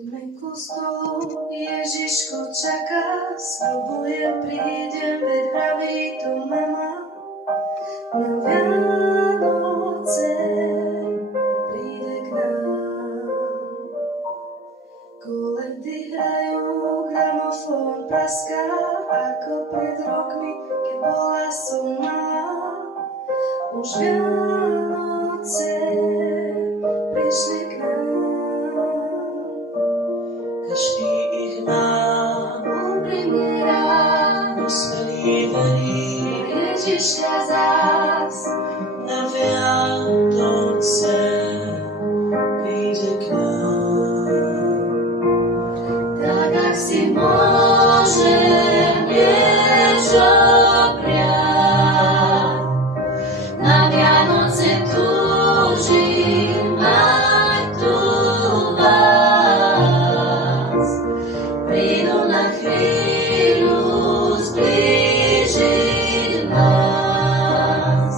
Poďme ku stolu, Ježiško čaká, sľubujem, prídem, veď vraví to mama. Na Vianoce príde k nám. Koledy hrajú, gramofón praská, ako pred rokmi, keď bola som malá. Už Vianoce prišli k nám. Každý ich má úprimne rád, dospelý verí Ježiška zás. na Vianoce príde k nám. Tak ak si môžem niečo priať, na Vianoce túžim mať tu vás. Prídu na chvíľu zblížiť nás,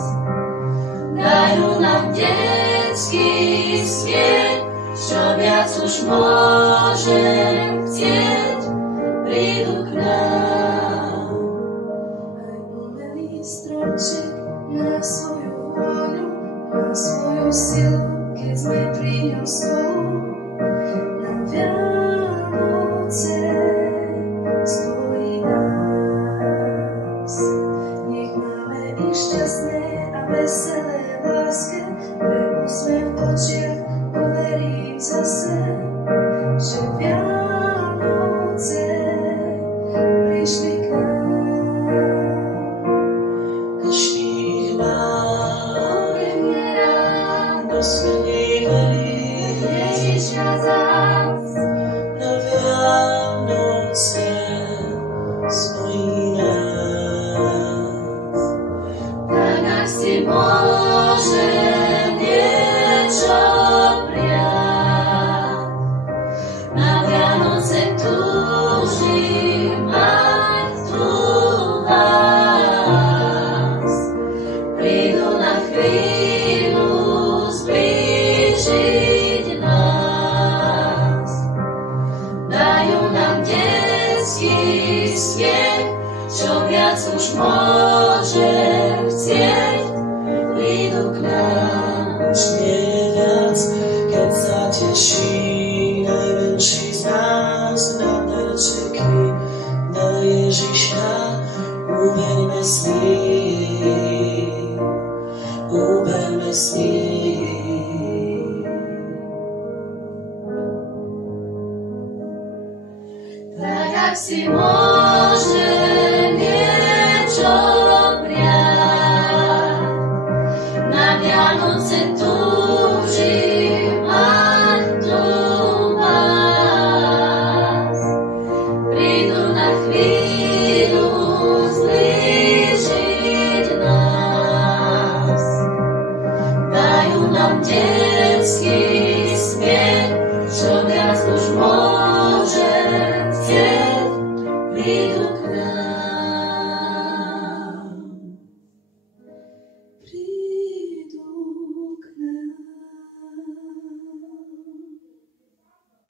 dajú nám detský smiech, čo viac už môžem chcieť, prídu k nám. Aj umelý stromček má svoju vôľu, má svoju silu, keď sme pri ňom spolu. Na Vianoce stojí nás. Nech máme ich šťastné a veselé v láske, pre úsmev v očiach uverím zase, že Vianoce prišli k nám. Každý ich má Úprimne rád, dospelý verí Ježiška zás. na Vianoce spojí nás. Tak ak si môžem niečo priať, na Vianoce túžim mať tu vás. Prídu na chvíľu zblížiť nás, dajú nám detský smiech, čo viac už môžem chcieť, prídu k nám. Už nie je viac, keď sa teší najmenší z nás na darčeky, na Ježiška. Uberme s ním, uberme s ním. Tak ak si môžem